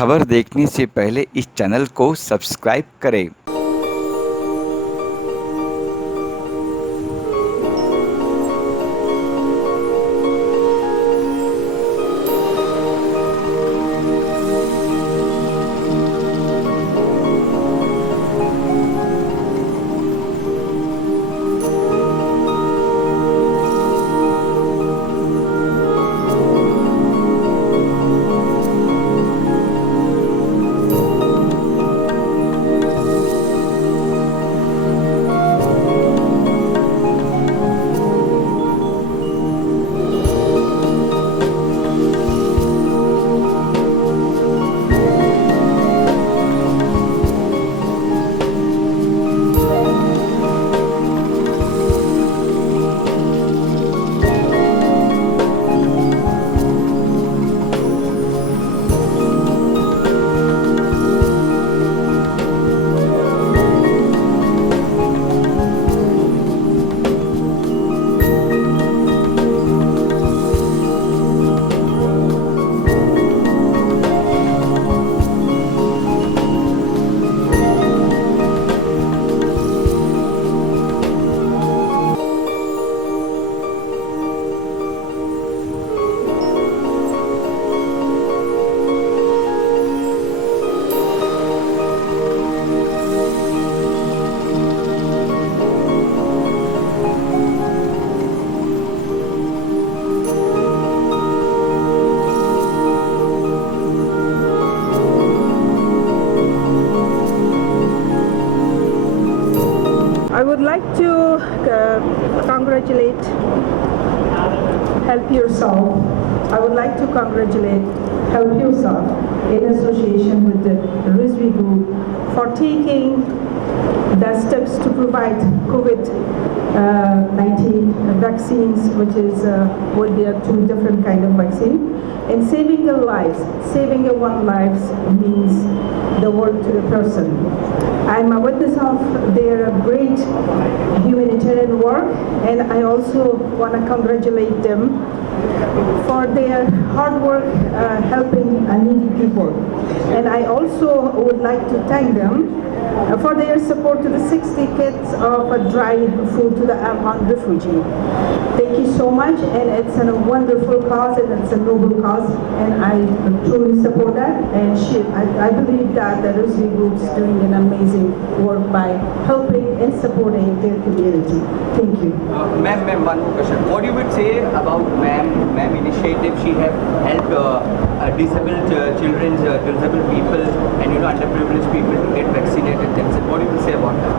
खबर देखने से पहले इस चैनल को सब्सक्राइब करें। I would like to congratulate Help Yourself. I would like to congratulate Help Yourself in association with the Rizvi Group for taking the steps to provide COVID-19 vaccines, which is will be two different kind of vaccine. And saving a life, saving a one life means the world to the person. I'm a witness of their great humanitarian work, and I also want to congratulate them for their hard work helping needy people. And I also would like to thank them for their support to the 60 kits of dry food to the Afghan refugee. Thank you so much, and it's a wonderful cause and it's a noble cause, and I truly support that. And I believe that the Rizvi Group is doing an amazing work by helping and supporting their community. Thank you. Ma'am, one more question. What you would say about ma'am initiative? She have helped disabled children, disabled people, and underprivileged people to get vaccinated themselves. What do you would say about that?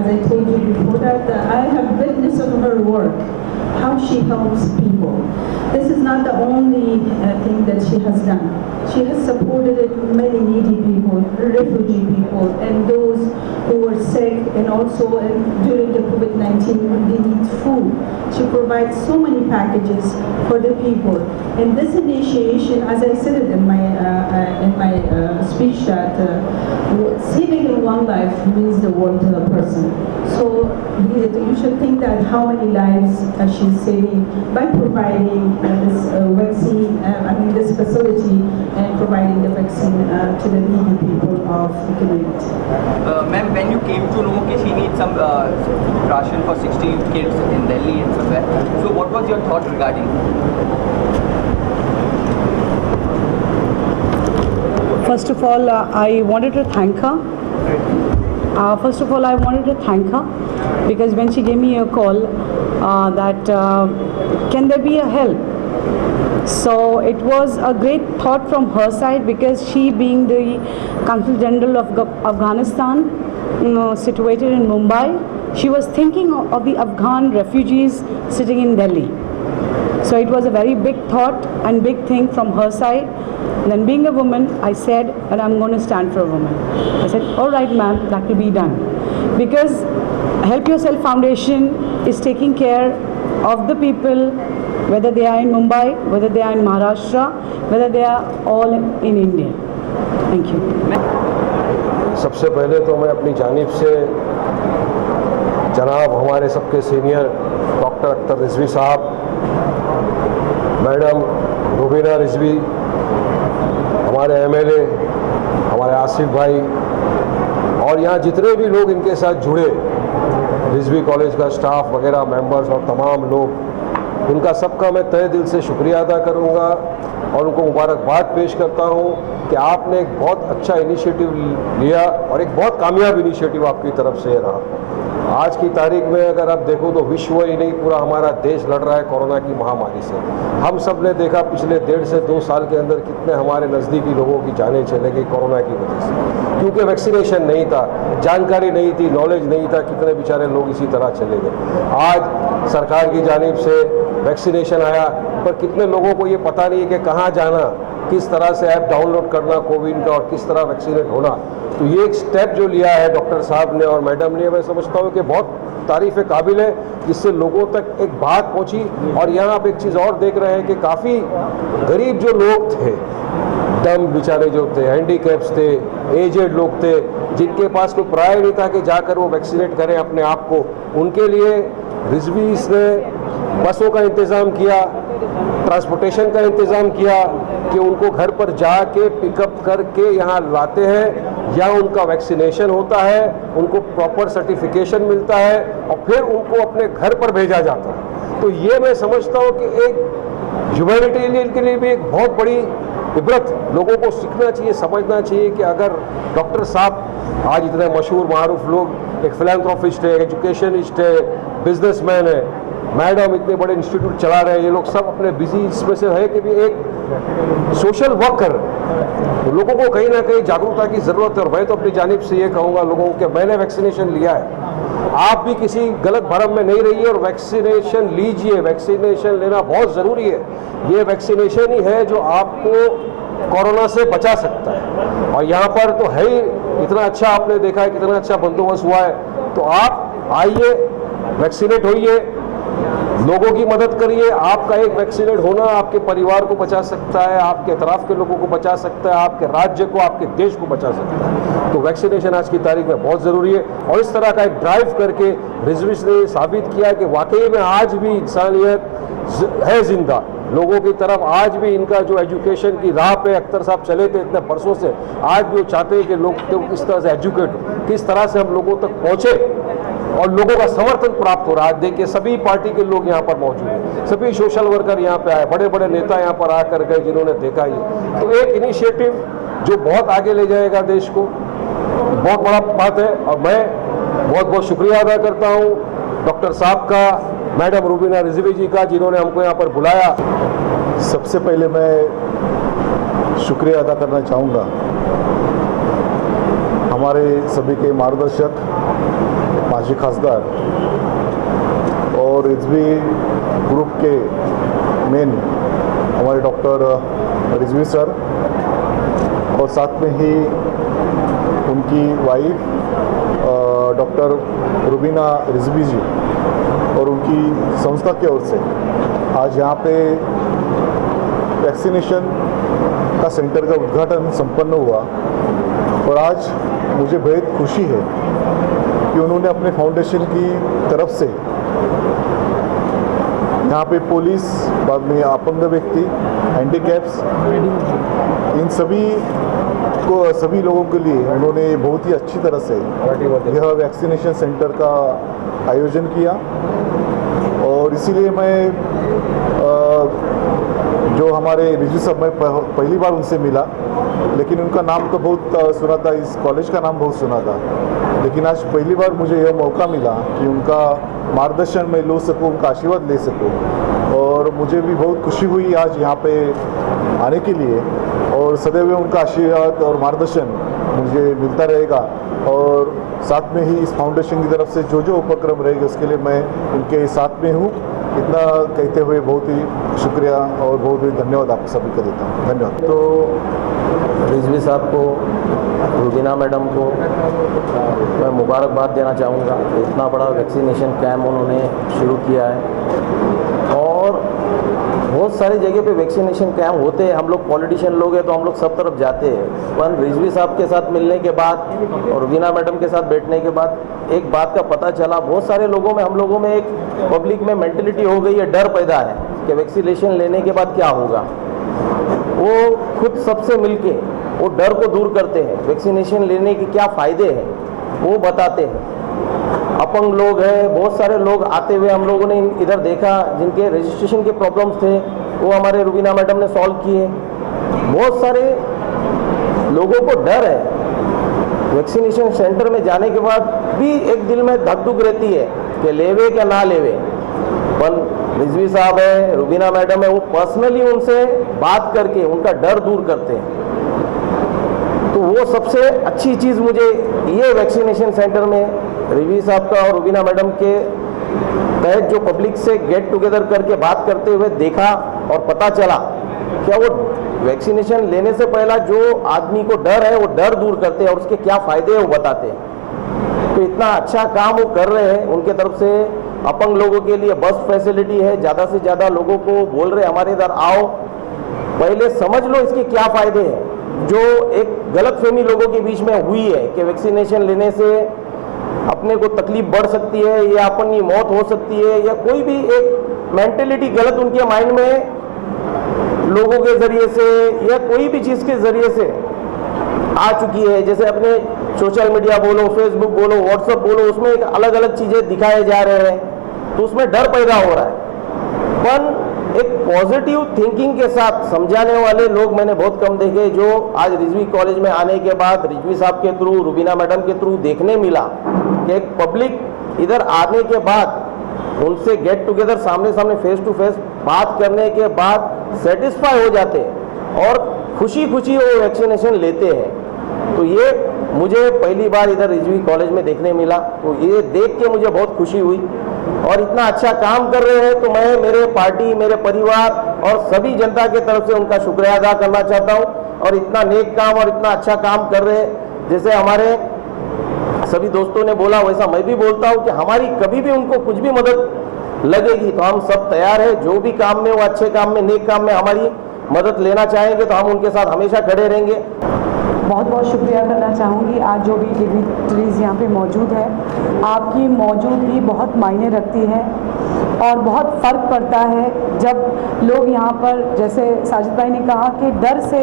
As I told you before that, I have witnessed of her work, how she helps people. This is not the only thing that she has done. She has supported many needy people, refugee people, and those who were sick, and also during the COVID-19 when they need food. She provides so many packages for the people. And this initiation, as I said it in my speech, that saving one life means the world to a person. So you should think that how many lives she's saving by providing this vaccine, this facility, and providing the vaccine to the needy people of the community. Ma'am, when you came to know that she needs some food ration for 60 kids in Delhi and somewhere, so what was your thought regarding? First of all, I wanted to thank her. Because when she gave me a call that can there be a help? So it was a great thought from her side, because she being the Consul General of Afghanistan, situated in Mumbai, she was thinking of the Afghan refugees sitting in Delhi. So it was a very big thought and big thing from her side. And then being a woman, I said that I'm going to stand for a woman. I said, all right, ma'am, that will be done. Because Help Yourself Foundation is taking care of the people, whether they are in Mumbai, whether they are in Maharashtra, whether they are all in India. Thank you. सबसे पहले तो मैं अपनी जानिब से जनाब हमारे सबके सीनियर डॉक्टर अख्तर रिजवी साहब, मैडम रुबीना रिजवी, हमारे एमएलए, हमारे आसिफ भाई और यहाँ जितने भी लोग इनके साथ जुड़े, रिजवी कॉलेज का स्टाफ वगैरह, मेंबर्स और तमाम लोग, उनका सबका मैं तहे दिल से शुक्रिया अदा करूँगा और उनको मुबारकबाद पेश करता हूँ कि आपने एक बहुत अच्छा इनिशिएटिव लिया और एक बहुत कामयाब इनिशिएटिव आपकी तरफ से रहा। आज की तारीख में अगर आप देखो तो विश्व ही नहीं, पूरा हमारा देश लड़ रहा है कोरोना की महामारी से। हम सब ने देखा पिछले 1.5 से 2 साल के अंदर कितने हमारे नज़दीकी लोगों की जानें चले गई कोरोना की वजह से, क्योंकि वैक्सीनेशन नहीं था, जानकारी नहीं थी, नॉलेज नहीं था, कितने बेचारे लोग इसी तरह चले गए। आज सरकार की जानिब से वैक्सीनेशन आया, पर कितने लोगों को ये पता नहीं है कि कहाँ जाना, किस तरह से ऐप डाउनलोड करना कोविन का और किस तरह वैक्सीनेट होना। तो ये एक स्टेप जो लिया है डॉक्टर साहब ने और मैडम ने, मैं समझता हूँ कि बहुत तारीफ़ काबिल है, जिससे लोगों तक एक बात पहुँची। और यहाँ आप एक चीज़ और देख रहे हैं कि काफ़ी गरीब जो लोग थे, डम बेचारे जो थे, हैंडीकैप्स थे, एजेड लोग थे, जिनके पास कोई प्राय नहीं था कि जाकर वो वैक्सीनेट करें अपने आप को, उनके लिए रिजवीज ने बसों का इंतज़ाम किया, ट्रांसपोर्टेशन का इंतज़ाम किया कि उनको घर पर जाके पिकअप करके यहाँ लाते हैं, या उनका वैक्सीनेशन होता है, उनको प्रॉपर सर्टिफिकेशन मिलता है और फिर उनको अपने घर पर भेजा जाता है। तो ये मैं समझता हूँ कि एक ह्यूमैनिटेरियन के लिए भी एक बहुत बड़ी इबरत लोगों को सीखना चाहिए, समझना चाहिए कि अगर डॉक्टर साहब आज इतने मशहूर मारूफ लोग, एक फिलैंथ्रोपिस्ट है, एजुकेशनिस्ट है, बिजनेसमैन है, मैडम इतने बड़े इंस्टीट्यूट चला रहे हैं, ये लोग सब अपने बिजी इसमें से है कि भी एक सोशल वर्क कर रहे हैं। तो लोगों को कहीं ना कहीं जागरूकता की ज़रूरत है। और मैं तो अपनी जानिब से ये कहूँगा लोगों को कि मैंने वैक्सीनेशन लिया है, आप भी किसी गलत भरम में नहीं रहिए और वैक्सीनेशन लीजिए। वैक्सीनेशन लेना बहुत ज़रूरी है। ये वैक्सीनेशन ही है जो आपको कोरोना से बचा सकता है। और यहाँ पर तो है ही, इतना अच्छा आपने देखा है, कितना अच्छा बंदोबस्त हुआ है। तो आप आइए, वैक्सीनेट होइए, लोगों की मदद करिए। आपका एक वैक्सीनेट होना आपके परिवार को बचा सकता है, आपके अतराफ के लोगों को बचा सकता है, आपके राज्य को, आपके देश को बचा सकता है। तो वैक्सीनेशन आज की तारीख में बहुत ज़रूरी है। और इस तरह का एक ड्राइव करके रिजवीज ने साबित किया कि वाकई में आज भी इंसानियत है जिंदा लोगों की तरफ। आज भी इनका जो एजुकेशन की राह पे अख्तर साहब चले थे इतने बरसों से, आज भी वो चाहते हैं कि लोग किस तरह से एजुकेट हो, किस तरह से हम लोगों तक पहुँचे और लोगों का समर्थन प्राप्त हो रहा है। देखिए सभी पार्टी के लोग यहाँ पर मौजूद हैं, सभी सोशल वर्कर यहाँ पे आए, बड़े बड़े नेता यहाँ पर आकर गए जिन्होंने देखा ये। तो एक इनिशिएटिव जो बहुत आगे ले जाएगा देश को, बहुत बड़ा बात है। और मैं बहुत बहुत शुक्रिया अदा करता हूँ डॉक्टर साहब का, मैडम रूबीना रिजवी जी का, जिन्होंने हमको यहाँ पर बुलाया। सबसे पहले मैं शुक्रिया अदा करना चाहूँगा हमारे सभी के मार्गदर्शक माजी खासदार और रिजवी ग्रुप के मेन हमारे डॉक्टर रिजवी सर, और साथ में ही उनकी वाइफ डॉक्टर रूबीना रिजवी जी और उनकी संस्था की ओर से आज यहाँ पे वैक्सीनेशन का सेंटर का उद्घाटन संपन्न हुआ। और आज मुझे बेहद खुशी है कि उन्होंने अपने फाउंडेशन की तरफ से यहाँ पे पुलिस, बाद में अपंग व्यक्ति, हैंडीकैप्स, इन सभी लोगों के लिए उन्होंने बहुत ही अच्छी तरह से यह वैक्सीनेशन सेंटर का आयोजन किया। और इसीलिए मैं जो हमारे रिजवी साहब, मैं पहली बार उनसे मिला, लेकिन उनका नाम तो बहुत सुना था, इस कॉलेज का नाम बहुत सुना था, लेकिन आज पहली बार मुझे यह मौका मिला कि उनका मार्गदर्शन मैं ले सकूं, उनका आशीर्वाद ले सकूं। और मुझे भी बहुत खुशी हुई आज यहाँ पे आने के लिए, और सदैव उनका आशीर्वाद और मार्गदर्शन मुझे मिलता रहेगा। और साथ में ही इस फाउंडेशन की तरफ से जो जो उपक्रम रहेगा उसके लिए मैं उनके साथ में हूँ। इतना कहते हुए बहुत ही शुक्रिया और बहुत ही धन्यवाद आप सभी को देता हूँ। धन्यवाद। तो रिजवी साहब को, रूबीना मैडम को मैं मुबारकबाद देना चाहूँगा। इतना बड़ा वैक्सीनेशन कैंप उन्होंने शुरू किया है और बहुत सारी जगह पे वैक्सीनेशन कैंप होते हैं। हम लोग पॉलिटिशियन लोग हैं तो हम लोग सब तरफ जाते हैं, पर रिजवी साहब के साथ मिलने के बाद और रूबीना मैडम के साथ बैठने के बाद एक बात का पता चला, बहुत सारे लोगों में, हम लोगों में एक पब्लिक में मेंटलिटी हो गई है, डर पैदा है कि वैक्सीनेशन लेने के बाद क्या होगा। वो खुद सबसे मिलके वो डर को दूर करते हैं, वैक्सीनेशन लेने के क्या फ़ायदे हैं वो बताते हैं। अपंग लोग हैं, बहुत सारे लोग आते हुए हम लोगों ने इधर देखा जिनके रजिस्ट्रेशन के प्रॉब्लम्स थे, वो हमारे रुबीना मैडम ने सॉल्व किए। बहुत सारे लोगों को डर है, वैक्सीनेशन सेंटर में जाने के बाद भी एक दिल में धक धुक रहती है कि लेवे क्या ना लेवे। पर रिजवी साहब है, रुबीना मैडम है, वो पर्सनली उनसे बात करके उनका डर दूर करते हैं। तो वो सबसे अच्छी चीज़ मुझे ये वैक्सीनेशन सेंटर में रिजवी साहब का और रुबीना मैडम के तहत जो पब्लिक से गेट टुगेदर करके बात करते हुए देखा और पता चला क्या वो वैक्सीनेशन लेने से पहला जो आदमी को डर है वो डर दूर करते हैं और उसके क्या फ़ायदे हैं वो बताते हैं। तो इतना अच्छा काम वो कर रहे हैं। उनके तरफ से अपंग लोगों के लिए बस फैसिलिटी है, ज़्यादा से ज़्यादा लोगों को बोल रहे हमारे इधर आओ, पहले समझ लो इसके क्या फ़ायदे हैं। जो एक गलतफहमी लोगों के बीच में हुई है कि वैक्सीनेशन लेने से अपने को तकलीफ बढ़ सकती है या अपनी मौत हो सकती है, या कोई भी एक मेंटेलिटी गलत उनके माइंड में लोगों के ज़रिए से या कोई भी चीज़ के ज़रिए से आ चुकी है। जैसे अपने सोशल मीडिया बोलो, फेसबुक बोलो, व्हाट्सएप बोलो, उसमें एक अलग अलग चीज़ें दिखाए जा रहे हैं, तो उसमें डर पैदा हो रहा है। पर एक पॉजिटिव थिंकिंग के साथ समझाने वाले लोग मैंने बहुत कम देखे, जो आज रिजवी कॉलेज में आने के बाद रिजवी साहब के थ्रू, रुबीना मैडम के थ्रू देखने मिला कि एक पब्लिक इधर आने के बाद उनसे गेट टुगेदर सामने सामने फेस टू फेस बात करने के बाद सेटिस्फाई हो जाते हैं और खुशी खुशी वो वैक्सीनेशन लेते हैं। तो ये मुझे पहली बार इधर रिजवी कॉलेज में देखने मिला, तो ये देख के मुझे बहुत खुशी हुई। और इतना अच्छा काम कर रहे हैं तो मैं मेरे पार्टी, मेरे परिवार और सभी जनता के तरफ से उनका शुक्रिया अदा करना चाहता हूँ। और इतना नेक काम और इतना अच्छा काम कर रहे हैं, जैसे हमारे सभी दोस्तों ने बोला वैसा मैं भी बोलता हूँ कि हमारी कभी भी उनको कुछ भी मदद लगेगी तो हम सब तैयार हैं। जो भी काम में, वो अच्छे काम में, नेक काम में हमारी मदद लेना चाहेंगे तो हम उनके साथ हमेशा खड़े रहेंगे। बहुत बहुत शुक्रिया करना चाहूँगी आज जो भी डिग्निटरीज यहाँ पे मौजूद है, आपकी मौजूदगी बहुत मायने रखती है और बहुत फ़र्क पड़ता है जब लोग यहाँ पर, जैसे साजिद भाई ने कहा कि डर से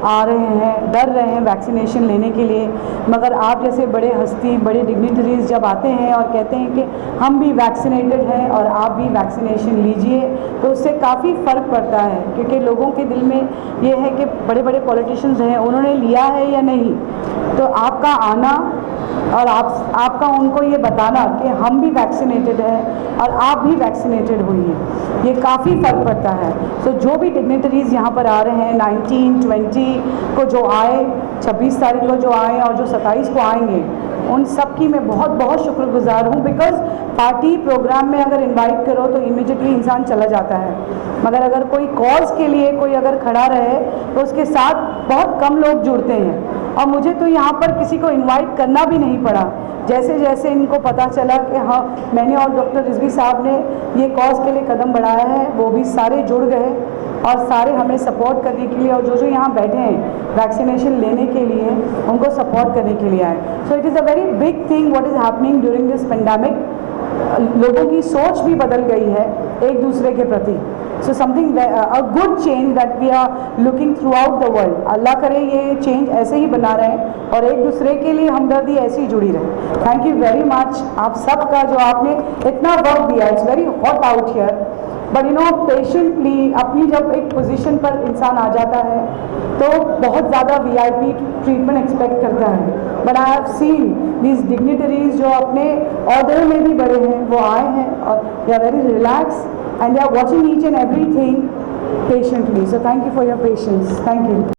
आ रहे हैं, डर रहे हैं वैक्सीनेशन लेने के लिए, मगर आप जैसे बड़े हस्ती, बड़े डिग्निटरीज जब आते हैं और कहते हैं कि हम भी वैक्सीनेटेड हैं और आप भी वैक्सीनेशन लीजिए, तो उससे काफ़ी फ़र्क पड़ता है। क्योंकि लोगों के दिल में ये है कि बड़े बड़े पॉलिटिशियंस हैं, उन्होंने लिया है या नहीं, तो आपका आना और आपका उनको ये बताना कि हम भी वैक्सीनेटेड हैं और आप भी वैक्सीनेटेड हुई हैं, ये काफ़ी फ़र्क पड़ता है। तो जो भी डिग्निटरीज़ यहाँ पर आ रहे हैं, 19, 20 को जो आए, 26 तारीख को जो आए और जो 27 को आएंगे, उन सब की मैं बहुत बहुत शुक्रगुजार हूँ। बिकॉज़ पार्टी प्रोग्राम में अगर इनवाइट करो तो इमीडिएटली इंसान चला जाता है, मगर अगर कोई कॉज के लिए कोई अगर खड़ा रहे तो उसके साथ बहुत कम लोग जुड़ते हैं। और मुझे तो यहाँ पर किसी को इनवाइट करना भी नहीं पड़ा, जैसे जैसे इनको पता चला कि हाँ मैंने और डॉक्टर रिजवी साहब ने ये कॉज के लिए कदम बढ़ाया है, वो भी सारे जुड़ गए और सारे हमें सपोर्ट करने के लिए, और जो यहाँ बैठे हैं वैक्सीनेशन लेने के लिए, उनको सपोर्ट करने के लिए आए। So it is a very big thing what is happening during this pandemic. लोगों की सोच भी बदल गई है एक दूसरे के प्रति। So something a good change that we are looking throughout the world. Allah करे ये चेंज ऐसे ही बना रहे और एक दूसरे के लिए हमदर्दी ऐसी ही जुड़ी रहे। थैंक यू वेरी मच आप सबका जो आपने इतना वर्क दिया। It's very hot out here, but you know patiently अपनी जब एक पोजीशन पर इंसान आ जाता है तो बहुत ज़्यादा VIP ट्रीटमेंट एक्सपेक्ट करता है। But I have seen these dignitaries जो अपने ऑर्डर में भी बड़े हैं, वो आए हैं और they are very relax and they are watching each and everything patiently. So thank you for your patience. Thank you.